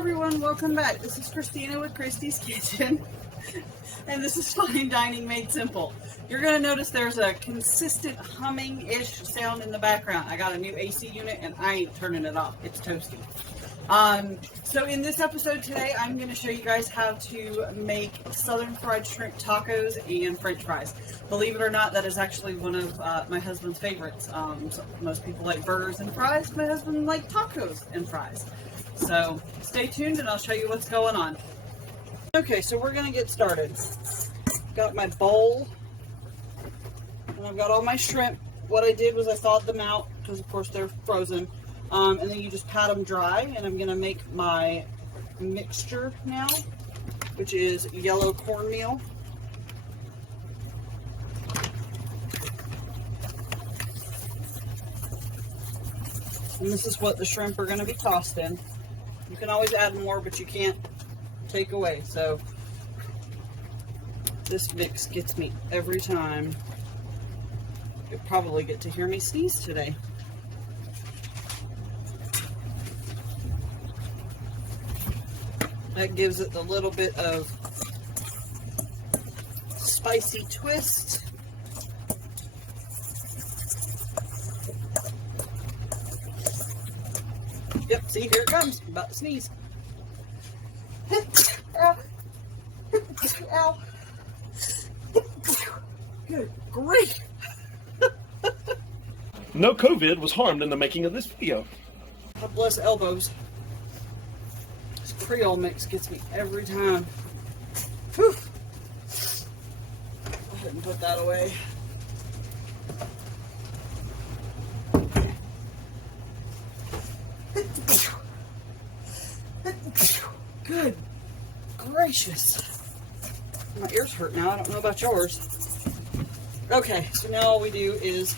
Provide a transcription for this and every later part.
everyone, welcome back. This is Christina with Christy's Kitchen, and this is Fine Dining Made Simple. You're going to notice there's a consistent humming-ish sound in the background. I got a new AC unit, and I ain't turning it off. It's toasty. So in this episode today, I'm going to show you guys how to make southern fried shrimp tacos and french fries. Believe it or not, that is actually one of my husband's favorites. So most people like burgers and fries. My husband likes tacos and fries. So stay tuned and I'll show you what's going on. Okay, so we're going to get started. Got my bowl and I've got all my shrimp. What I did was I thawed them out because of course they're frozen. And then you just pat them dry, and I'm going to make my mixture now, which is yellow cornmeal. And this is what the shrimp are going to be tossed in. You can always add more, but you can't take away. So this mix gets me every time. You'll probably get to hear me sneeze today. That gives it a little bit of spicy twist. Yep, see, here it comes. I'm about to sneeze. Ow. Ow. Good grief. No COVID was harmed in the making of this video. God bless elbows. Creole mix gets me every time. Whew. Go ahead and put that away. Good gracious. My ears hurt now. I don't know about yours. Okay, so now all we do is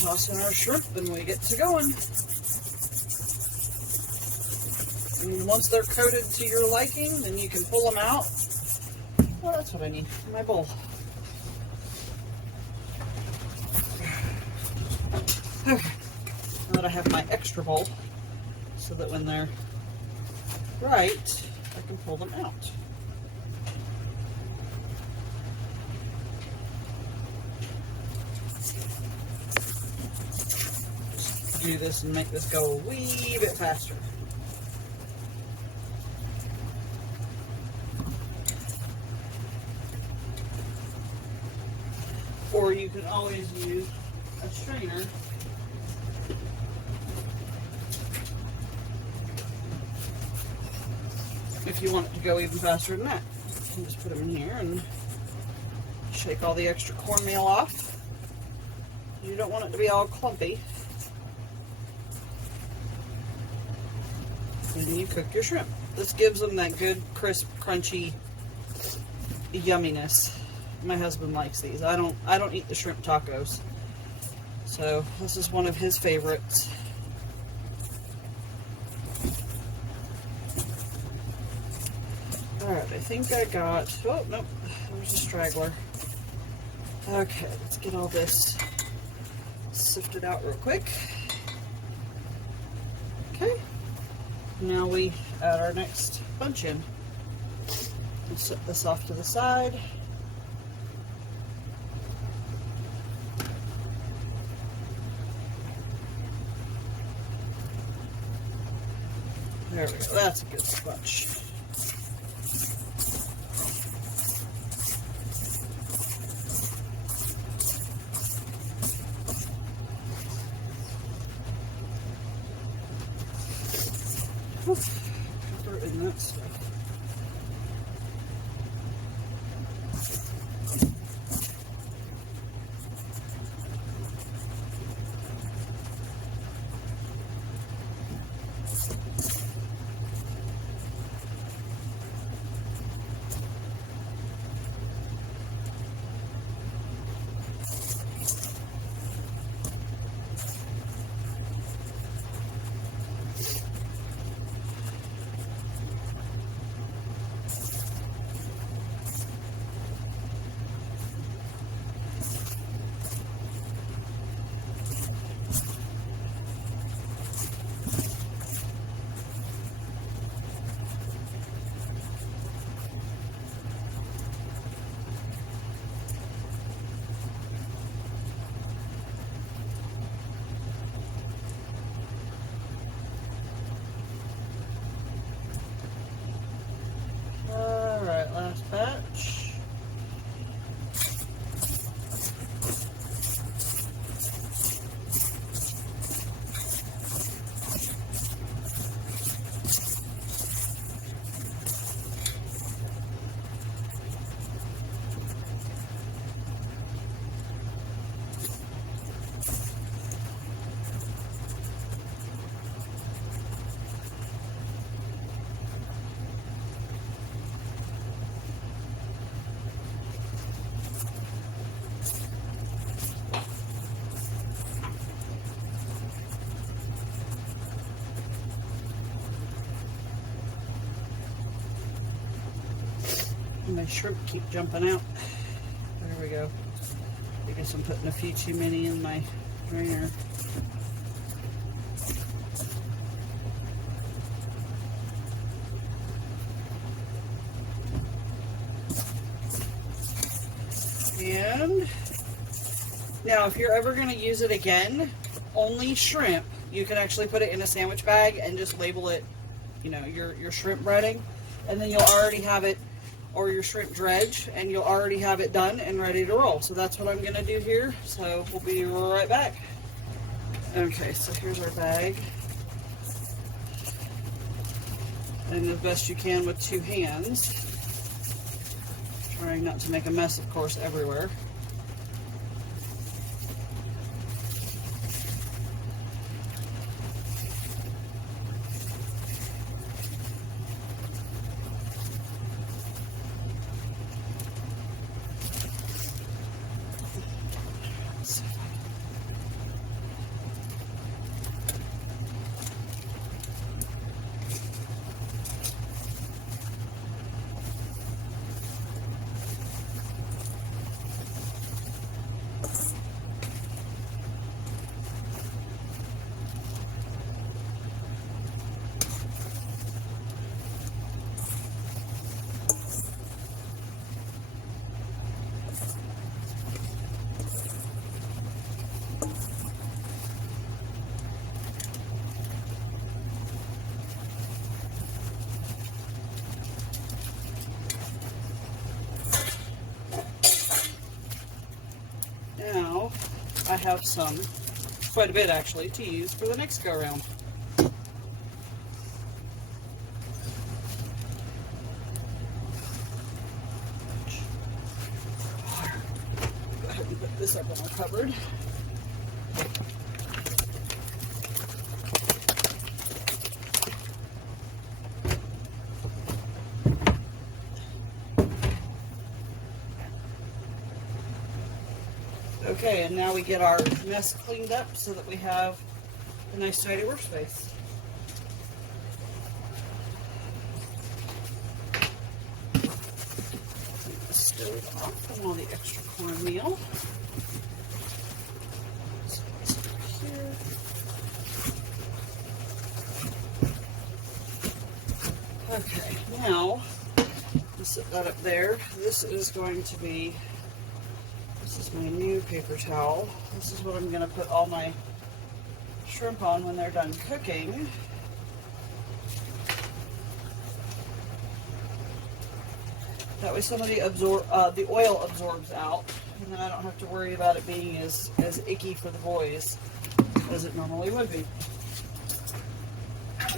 toss in our shrimp and we get to going. And once they're coated to your liking, then you can pull them out. Well, that's what I need for my bowl. Okay, now that I have my extra bowl, so that when they're right, I can pull them out. Do this and make this go a wee bit faster. Or you can always use a strainer if you want it to go even faster than that. You can just put them in here and shake all the extra cornmeal off. You don't want it to be all clumpy. And you cook your shrimp. This gives them that good, crisp, crunchy yumminess. My husband likes these. I don't eat the shrimp tacos. So this is one of his favorites. Alright, I think I got, oh nope, there's a straggler. Okay, let's get all this sifted out real quick. Okay. Now we add our next bunch in. We'll set this off to the side. There we go, that's a good bunch. Cover in that stuff. my shrimp keep jumping out. There we go. I guess I'm putting a few too many in my drainer. And now if you're ever going to use it again, only shrimp, you can actually put it in a sandwich bag and just label it, you know, your shrimp breading, and then you'll already have it, or your shrimp dredge, and you'll already have it done and ready to roll. So that's what I'm going to do here. So we'll be right back. Okay, so here's our bag. And as best you can with 2 hands. Trying not to make a mess, of course, everywhere. Now, I have quite a bit actually, to use for the next go around. Go ahead and put this up on our cupboard. Okay, and now we get our mess cleaned up so that we have a nice tidy workspace. Take the stove off and all the extra cornmeal. So this over here. Okay, now let's set that up there. This is going to be my new paper towel. This is what I'm going to put all my shrimp on when they're done cooking. That way some of the oil absorbs out, and then I don't have to worry about it being as icky for the boys as it normally would be.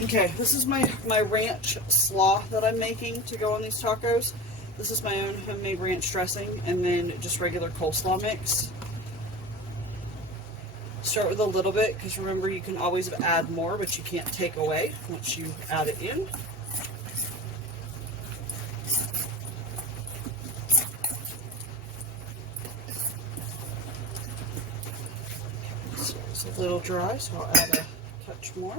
Okay, this is my ranch slaw that I'm making to go on these tacos. This is my own homemade ranch dressing, and then just regular coleslaw mix. Start with a little bit, because remember you can always add more, but you can't take away once you add it in. So it's a little dry, so I'll add a touch more.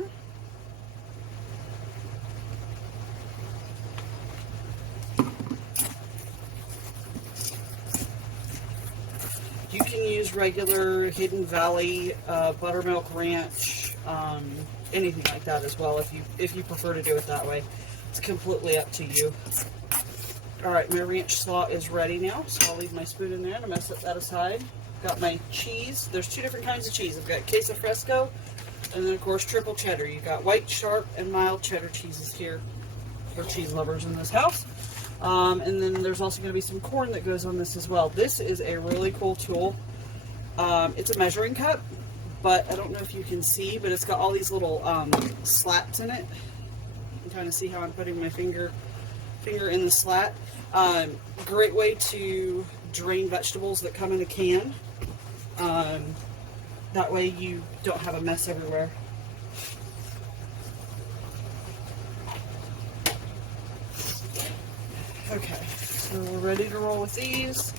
You can use regular Hidden Valley, buttermilk ranch, anything like that as well if you prefer to do it that way. It's completely up to you. Alright, my ranch slaw is ready now, so I'll leave my spoon in there and I'm going to set that aside. Got my cheese. There's 2 different kinds of cheese. I've got queso fresco and then of course triple cheddar. You've got white, sharp, and mild cheddar cheeses here for cheese lovers in this house. And then there's also going to be some corn that goes on this as well. This is a really cool tool. It's a measuring cup, but I don't know if you can see, but it's got all these little slats in it. You can kind of see how I'm putting my finger in the slat. Great way to drain vegetables that come in a can. That way you don't have a mess everywhere. Okay, so we're ready to roll with these.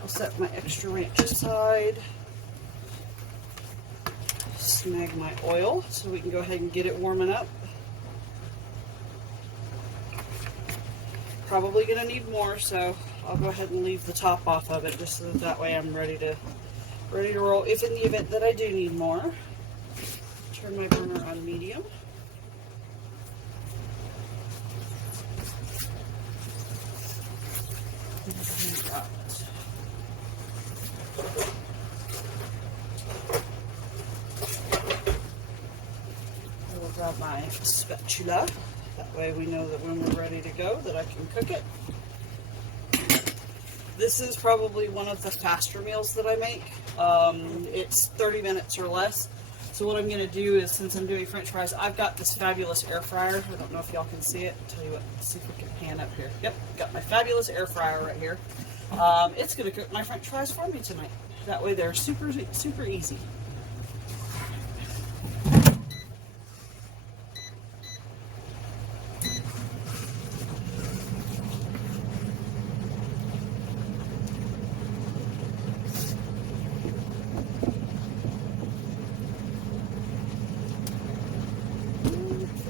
I'll set my extra ranch aside. Snag my oil so we can go ahead and get it warming up. probably going to need more, so I'll go ahead and leave the top off of it just so that way I'm ready to roll if in the event that I do need more. Turn my burner on medium. We'll grab my spatula. That way we know that when we're ready to go that I can cook it. This is probably one of the faster meals that I make. It's 30 minutes or less. So what I'm going to do is, since I'm doing French fries, I've got this fabulous air fryer. I don't know if y'all can see it. I'll tell you what, let's see if we can pan up here. Yep, got my fabulous air fryer right here. It's going to cook my French fries for me tonight. That way they're super, super easy.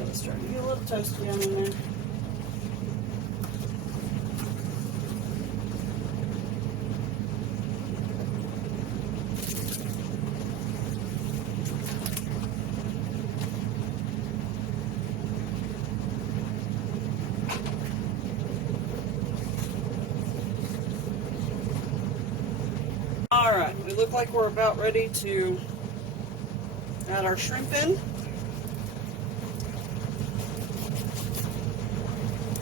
It's starting to get a little toasty down in there. Alright, we look like we're about ready to add our shrimp in.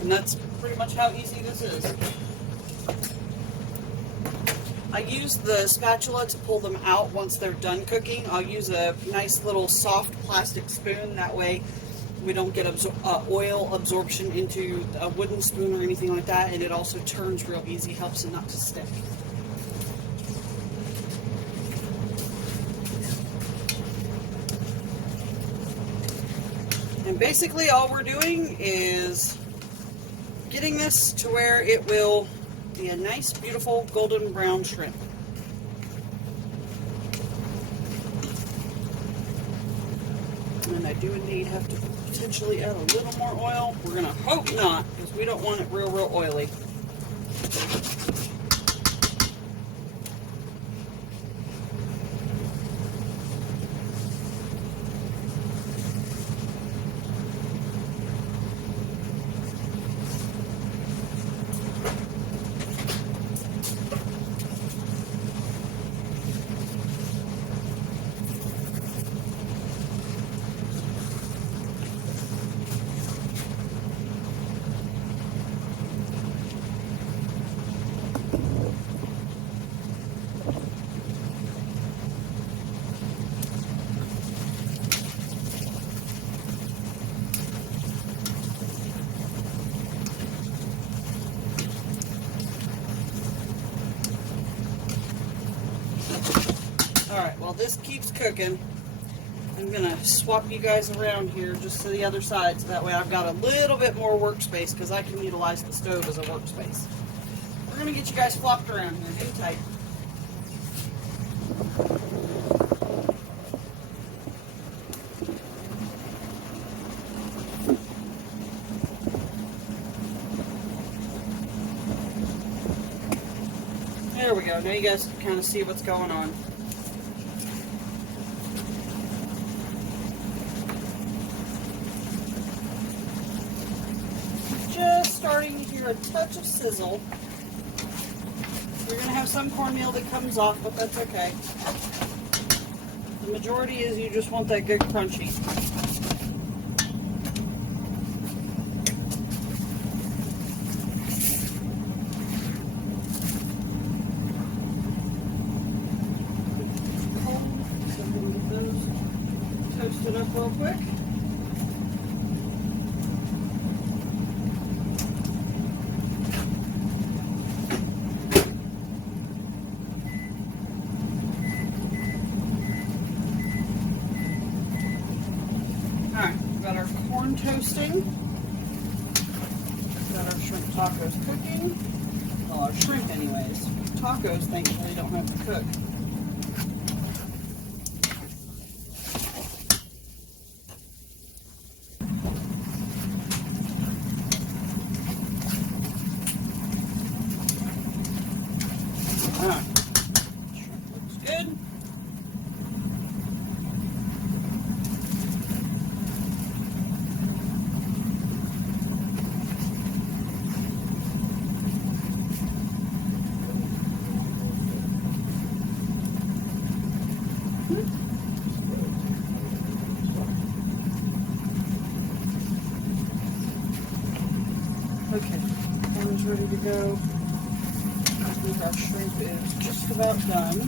And that's pretty much how easy this is. I use the spatula to pull them out once they're done cooking. I'll use a nice little soft plastic spoon. That way we don't get oil absorption into a wooden spoon or anything like that. And it also turns real easy, helps it not to stick. And basically all we're doing is getting this to where it will be a nice, beautiful, golden brown shrimp. And I do indeed have to potentially add a little more oil. We're going to hope not, because we don't want it real, real oily. Alright, while this keeps cooking, I'm going to swap you guys around here just to the other side, so that way I've got a little bit more workspace, because I can utilize the stove as a workspace. We're going to get you guys flopped around here. Hang tight. There we go. Now you guys can kind of see what's going on. Just starting to hear a touch of sizzle. You're going to have some cornmeal that comes off, but that's okay. The majority is you just want that good crunchy. Toast it up real quick. Alright, we've got our corn toasting. We've got our shrimp tacos cooking. Well, our shrimp anyways. Tacos, thankfully, don't have to cook. Ah, shrimp looks good. Okay, one's ready to go. I think our shrimp is just about done.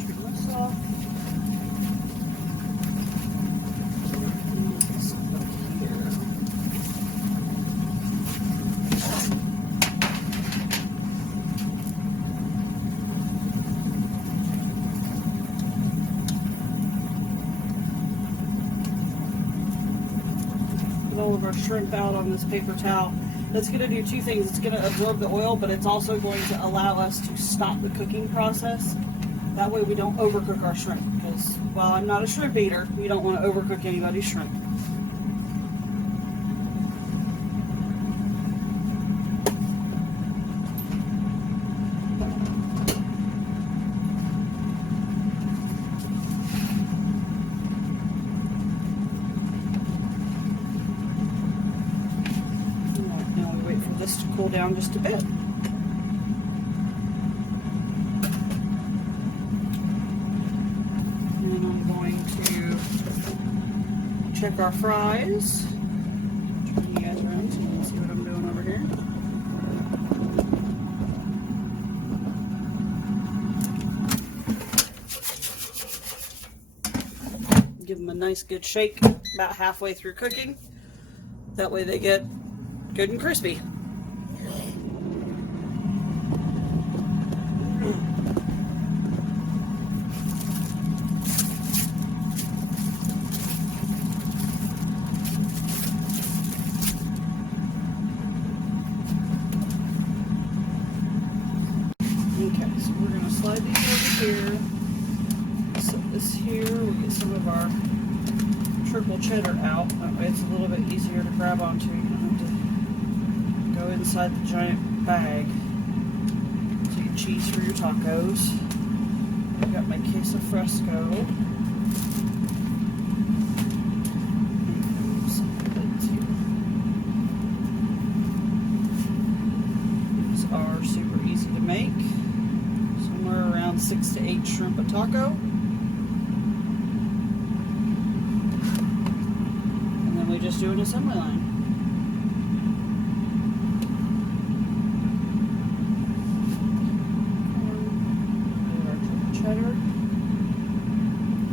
Turn this off. This back here. All of our shrimp out on this paper towel. That's going to do two things. It's going to absorb the oil, but it's also going to allow us to stop the cooking process. That way we don't overcook our shrimp, because while I'm not a shrimp eater, you don't want to overcook anybody's shrimp. This to cool down just a bit. And I'm going to check our fries. Turn you guys around so you can see what I'm doing over here. Give them a nice good shake about halfway through cooking. That way they get good and crispy. Okay, so we're going to slide these over here. Set this here. We'll get some of our triple cheddar out. That way it's a little bit easier to grab onto. You don't have to go inside the giant bag. So you get cheese for your tacos. I've got my queso fresco. These are super easy to make. Somewhere around 6 to 8 shrimp a taco. And then we just do an assembly line. Cheddar, a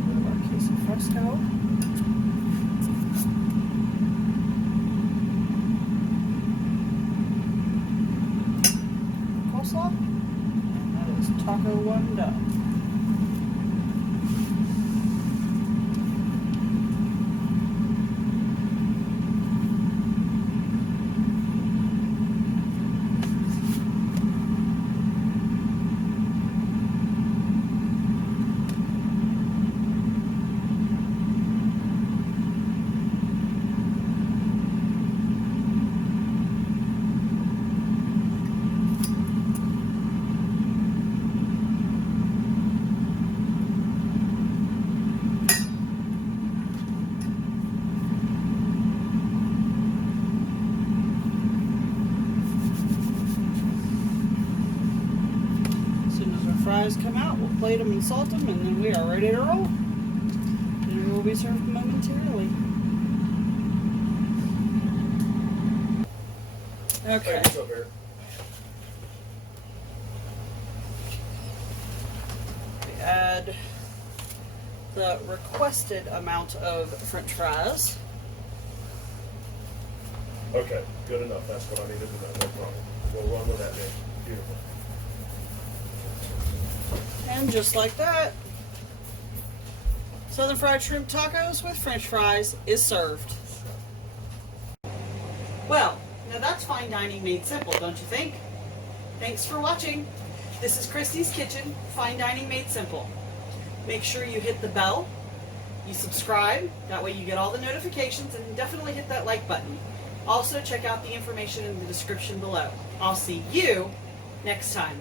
bit of our queso fresco, coleslaw, and that is taco one done. Fries come out, we'll plate them and salt them, and then we are ready to roll. Dinner will be served momentarily. Okay. We add the requested amount of French fries. Okay, good enough. That's what I needed to know. No problem. We'll run with that, man. Beautiful. And just like that, Southern fried shrimp tacos with French fries is served. Well, now that's fine dining made simple, don't you think? Thanks for watching. This is Christy's Kitchen, fine dining made simple. Make sure you hit the bell You subscribe, that way you get all the notifications, and definitely hit that like button. Also, check out the information in the description below. I'll see you next time.